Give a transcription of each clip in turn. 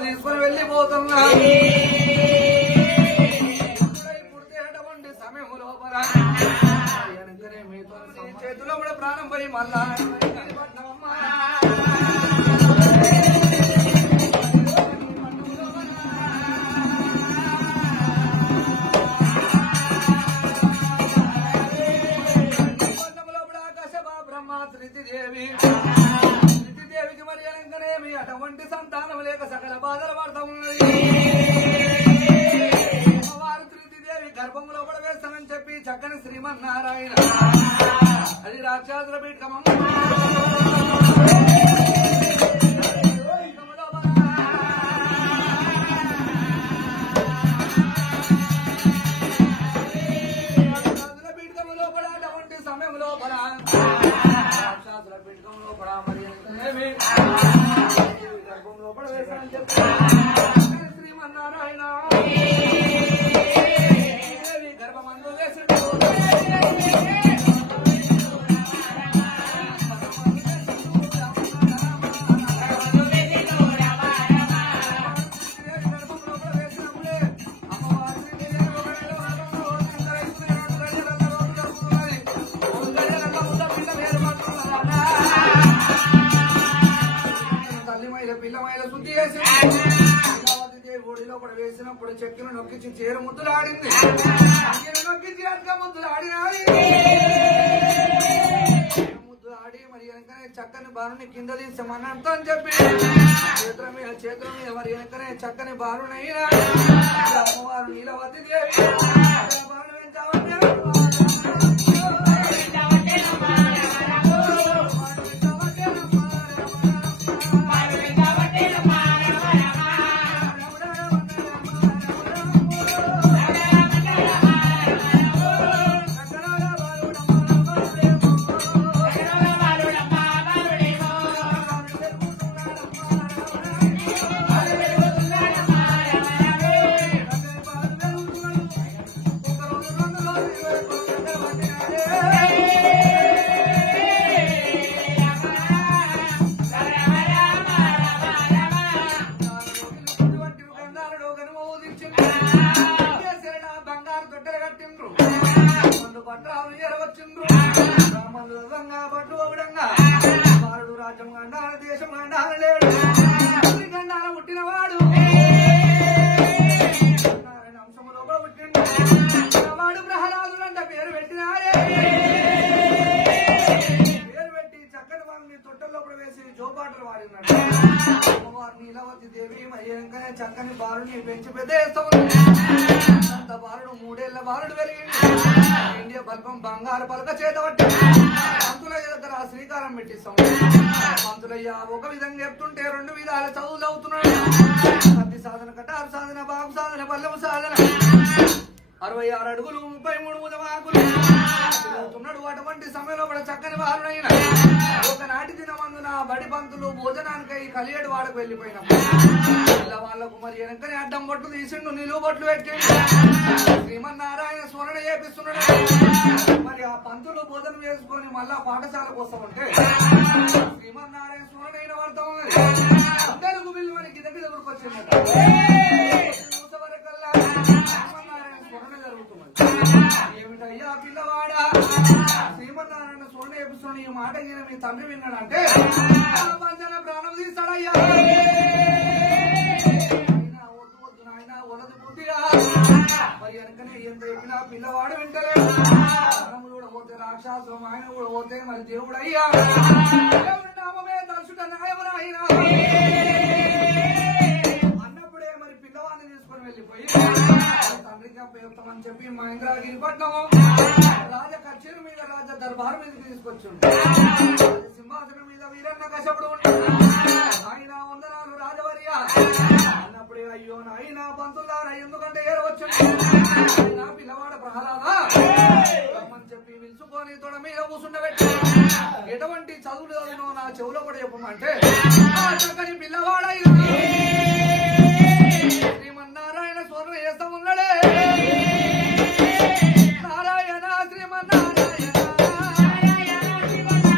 తీసుకొని వెళ్ళిపోతున్నా పుడితేటువంటి సమయం లోపల చేతిలో కూడా ప్రాణం పోయి మళ్ళా శ్రీదేవికి మరి వెనకనేమి అటువంటి సంతానం లేక సకల బాధలు పడతా ఉన్నది. అమ్మవారు శ్రీదేవి గర్భంలో కూడా వేస్తానని చెప్పి చక్కని శ్రీమన్నారాయణ అది రాక్షసుల పీఠమమ్మ పీఠకం లోపల అటువంటి సమయం లోపల గర్భంలో కూడా వేస్తానని చెప్పి శ్రీమన్నారాయణ గర్భమందు వేసి పిల్లమైల శుద్ధి చేసి ఒడిలో కూడా వేసినప్పుడు చెక్కును నొక్కించి చీర ముద్దులు ఆడింది నొక్కించి అంత ముద్దులు ఆడినాది ముద్దు ఆడి మరి వెనకనే చక్కని బారుని కింద తీసామన్నట్టు అని చెప్పి చేతుల మీద మరి వెనకనే చక్కని బారునైనా అమ్మవారు నీలవతి దేవి బారు బంగారు తొట్టెలు కట్టిండ్రు పట్టాలు ఎరవచ్చిండ్రు పట్టు ఒకడంగా వాడు రాజ్యం గండాల దేశం గండాల లేడు గండాల పుట్టినవాడు అంశంలో కూడా పుట్టిండు వాడు ప్రహ్లాదులంట పేరు పెట్టినారే పేరు పెట్టి చక్కని వారిని తొట్టెల్లో కూడా వేసి జోపాటలు వాడినాడు అమ్మవారు నీలవతి దేవి మయ్యంకనే చక్కని బాలుని పెంచి పెద్దేస్తాం అంత బాలుడు 3 ఏళ్ల బాలుడు పెరిగింది ఇండియా బల్పం బంగారు పలక చేత పట్టి పంతులయ్య దగ్గర శ్రీకారం పెట్టిస్తాం పంతులయ్య ఒక విధంగా చెప్తుంటే 2 విధాల చదువులు అవుతున్నాడు కత్తి సాధన కటారు సాధన బాబు సాధన పల్లెము సాధన 66 అడుగులు 33 ముదమాకులు చదువుతున్నాడు అటువంటి సమయంలో కూడా చక్కని బాలుడైన ఒకనాటి దినమందున బడి పంతులు భోజనానికై కలియేడు వాడకు వెళ్ళిపోయినాం వాళ్ళకు మరి వెనకనే అడ్డం బొట్టు తీసిండు నిలువు బొట్లు పెట్టిండు శ్రీమన్నారాయణ స్మరణ చేపిస్తున్నాడు మరి ఆ పంతులు భోజనం చేసుకొని మళ్ళా పాఠశాలకు వస్తామంటే శ్రీమన్నారాయణ స్మరణ అయిన వాడుతా ఉన్నది తెలుగు బిల్లు మనకి గిదకి దగ్గరకు వచ్చిందట వరకల్లా శ్రీమన్నారాయణ స్మరణ జరుగుతున్నది ఏమిటయ్యా పిల్లవాడా శ్రీమన్నారాయణ స్మరణ చేపిస్తున్నాడు ఈ మాట మీ తండ్రి విన్నాడంటే ప్రాణం తీస్తాడయ్యా మరి వెనకనే ఎంత చెప్పినా పిల్లవాడు వింటలేడు మనము కూడా పోతే రాక్షసులం ఆయన కూడా పోతే మరి దేవుడు అయ్యా దేవుడి నామమే దర్శుట నాయమరాయినా అన్నప్పుడే మరి పిల్లవాడిని తీసుకొని వెళ్ళిపోయి తండ్రికి అప్పచెప్తామని చెప్పి మహేంద్రగిరిపట్నం రాజ కచేరి మీద రాజ దర్బార్ మీదకి తీసుకొచ్చిండు సింహాసనం మీద వీరన్న కశపుడు ఆయన వందనాలు రాజవర్య అన్నప్పుడే అయ్యో నాయన పంతులారా ఎందుకంటే ఏరవచ్చు నా పిల్లవాడ ప్రహ్లాదా అని చెప్పి పిలుచుకొని తొడ మీద కూర్చుండబెట్టి ఎటువంటి చదువులు చదివినో నా చెవులో కూడా చెప్పమంటే చక్కని పిల్లవాడైనా శ్రీమన్నారాయణ స్వర్ణ చేస్తామున్నాడే నారాయణ శ్రీమన్నారాయణ నారాయణ శ్రీమన్నారాయణ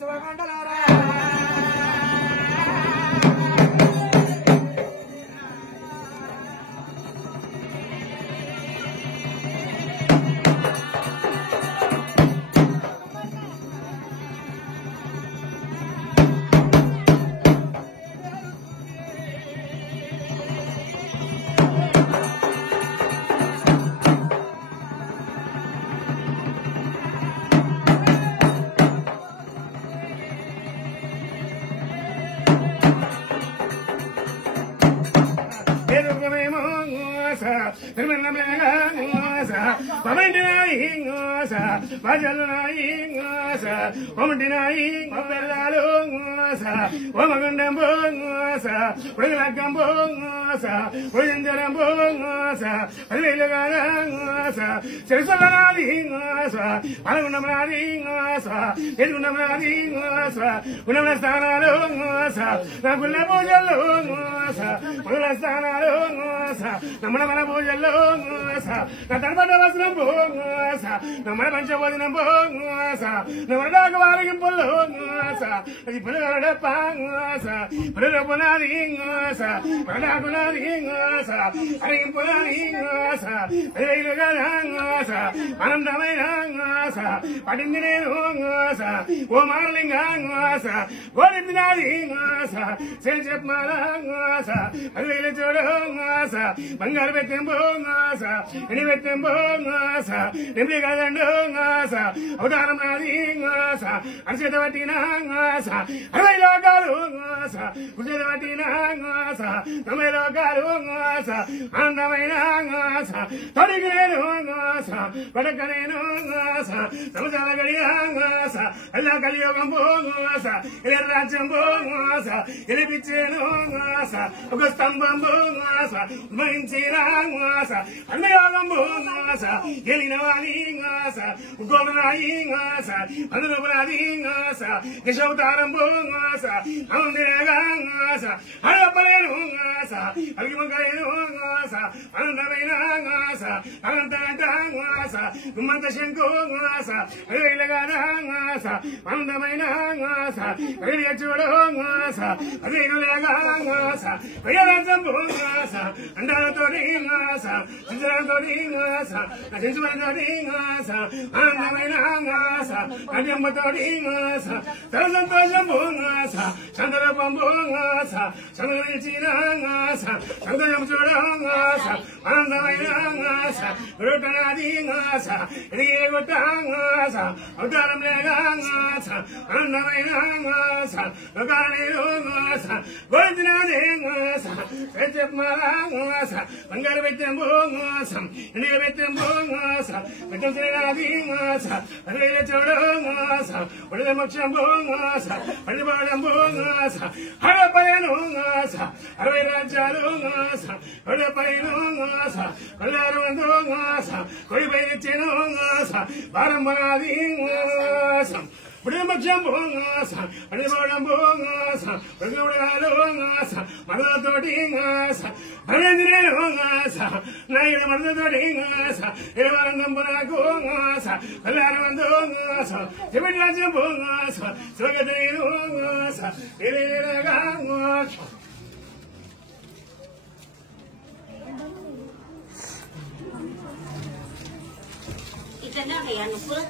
శివకంఠలారా నమ్మన మన పూజల్లో నా తడబడ్డ వసనం పోస నమ్మన పంచబోధినం పోస నమ్మన దాకా వారగింపుల్లో అది పులగడప్ప పులగపునాది పడకునాది అరిగింపునాది పదివేలుగా ఆనందమైన పడింది నేను ఓ మారలింగ గోడిందినాది చెప్పమాల 10,000 చూడు బంగారు పెట్టింపు ఎని పెట్టింపు నింపి కాదండు అవతారం నాది అరిచేత పట్టిన 60 లోకాలు కుచేత పట్టిన 90 లోకాలు ఆనందమైన తొడిగి నేను పడక నేను సంవత్సరాల గడియ అల్లా కలియోగం ఇలా రాజ్యం ఇలా పిచ్చేను ఒక స్తంభం ఉమరించిన అన్నయోగం గెలిన వాణి గోమనాయి అందులోపునాది యశవతారం ఆనందరేగా అడపలేను అలిగిమకలేను ఆనందమైన అనంత గుమ్మంత శంకు అదిగా ఆనందమైన చూడు అదే అండాలతో ఆనందమైన అడ్యంబతో సంతోషం చంద్రరూపం చంద్రచిన సంతోషం చూడ ఆనందమైన గురుటనాది ఎదిగొట్ట అవతారం లేగా ఆనందమైన గోవిందనాథే బంగారు పెట్టెం మోసం ఎన్నిక పెట్టెం మోసం పెట్టం శ్రీనాథి మోసం 10,000 చూడు మోసం ఉడిద మోక్షం మోసం పడిపోవడం మోసం హడపలేను మోసం 60 రాజ్యాలు మోసం హడపలేను మోసం 16 మోసం కొడిపై తెచ్చాను మోసం భారం బనాది మోసం పుడిమక్షం బోంగాస పడిపోవడం బోంగాస పడిపోవడాలు బోంగాస మరదతోటి గాస భవేంద్రే బోంగాస నాయుడు మరదతోటి గాస ఇరవరంగం బునకు గాస కల్లారవందు గాస జమిడి రాజ్యం బోంగాస శివగతి బోంగాస ఇరేగా గాస ఇట్లా నవ్వయ్యా నువ్వు